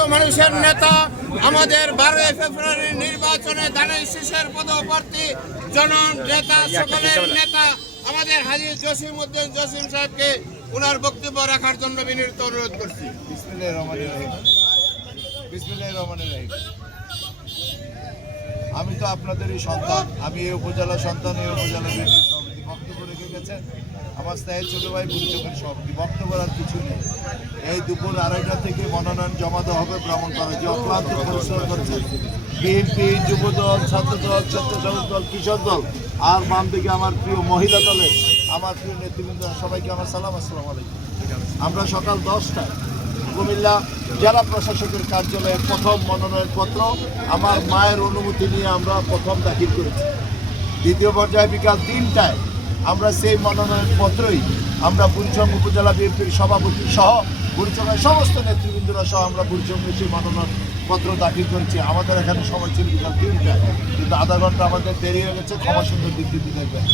প্রিয় মানুষের নেতা, আমাদের 12 ফেব্রুয়ারি নির্বাচনে ধানের শীষের পদপ্রার্থী জননেতা, সকলের নেতা আমাদের হাজী জসিমউদ্দিন জসিম সাহেবকে ওনার বক্তব্য রাখার জন্য বিনীত অনুরোধ করছি। বিসমিল্লাহির রহমানির রহিম। বিসমিল্লাহির রহমানির রহিম। আমি তো আপনাদেরই সন্তান, আমি এই উপজেলা সন্তান, এই উপজেলা বিএনপির সভাপতি। বক্তব্য রেখে গেছেন আমার স্নেহের ছোট ভাই বুড়িচকের সভাপতি। বক্তব্য আর কিছু নেই। এই দুপুর 2:30টা থেকে মনোনয়ন জমা দেওয়া হবে ব্রাহ্মণপাড়া। যে অক্লান্ত পরিশ্রম করছে বিএনপি, যুবদল, ছাত্রদল, স্বেচ্ছাসেবক দল, কৃষক দল, আর বাম দিকে আমার প্রিয় মহিলা দলের আমার প্রিয় নেতৃবৃন্দ, সবাইকে আমার সালাম, আসসালামু আলাইকুম। আমরা সকাল 10টায় কুমিল্লা জেলা প্রশাসকের কার্যালয়ে প্রথম মনোনয়নপত্র আমার মায়ের অনুমতি নিয়ে আমরা প্রথম দাখিল করেছি। দ্বিতীয় পর্যায়ে বিকাল 3টায় আমরা সেই মনোনয়নপত্রই আমরা বুড়িচং উপজেলা বিএনপির সভাপতি সহ বুড়িচংয়ের সমস্ত নেতৃবৃন্দরা সহ আমরা বুড়িচংয়ে সেই মনোনয়নপত্র দাখিল করেছি। আমাদের এখানে সময় ছিল বিকাল 3টায়, কিন্তু আধা ঘন্টা আমাদের দেরি হয়ে গেছে, ক্ষমা সুন্দর দিক দেখবেন।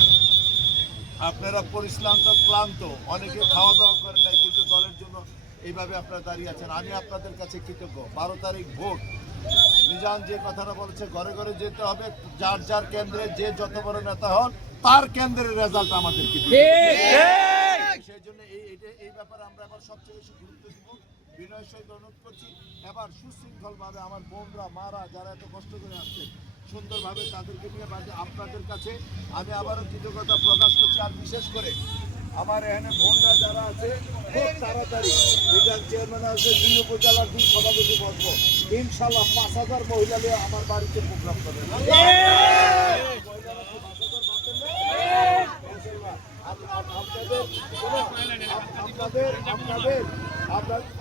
আপনারা পরিশ্রান্ত, ক্লান্ত, অনেকে খাওয়া দাওয়া করেন নাই, কিন্তু দলের জন্য এইভাবে আপনারা দাঁড়িয়ে আছেন। আমি আপনাদের কাছে কৃতজ্ঞ। 12 তারিখ ভোট। মিজান যে কথাটা বলেছে, ঘরে ঘরে যেতে হবে, যার যার কেন্দ্রে যে যত বড় নেতা হন তার কেন্দ্রের রেজাল্ট আমাদেরকে দিতে হবে। সেই জন্য এই ব্যাপারে আমরা এবার সবচেয়ে বেশি গুরুত্ব দিব। বিনয়ের সহিত অনুরোধ করছি, এবার সুশৃঙ্খলভাবে আমার বোনরা, মারা যারা এত কষ্ট করে আসছেন, সুন্দরভাবে তাদেরকে নিয়ে আপনাদের কাছে আমি আবারও কৃতজ্ঞতা প্রকাশ করছি। আর বিশেষ করে আমার এখানে বোনরা যারা আছে, খুব তাড়াতাড়ি বিধান চেয়ারম্যান আছে, 2 উপজেলার 2 সভাপতি বসবো, ইনশাল্লাহ 5000 মহিলা নিয়ে আমার বাড়িতে প্রোগ্রাম করবে।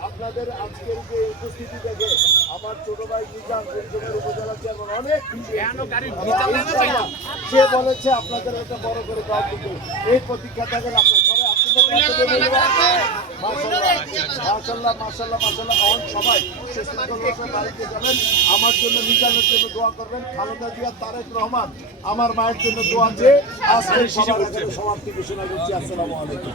আপনাদের আজকের যে উপস্থিতি দেখে আমার ছোট ভাই মিজান উপজেলা চেয়ারম্যান অনেক সে বলেছে আপনাদের একটা বড় করে দল দিতে। এই প্রতীক্ষা থাকেন আপনার সবাই। মাশাআল্লাহ মাশাআল্লাহ মাশাআল্লাহ। সবাই সুশৃঙ্খলভাবে বাড়িতে যাবেন। আমার জন্য মিজানের জন্য দোয়া করবেন। খালেদা জিয়া, তারেক রহমান, আমার মায়ের জন্য দোয়া চেয়ে আজকে সমাপ্তি ঘোষণা করছি। আসসালামু আলাইকুম।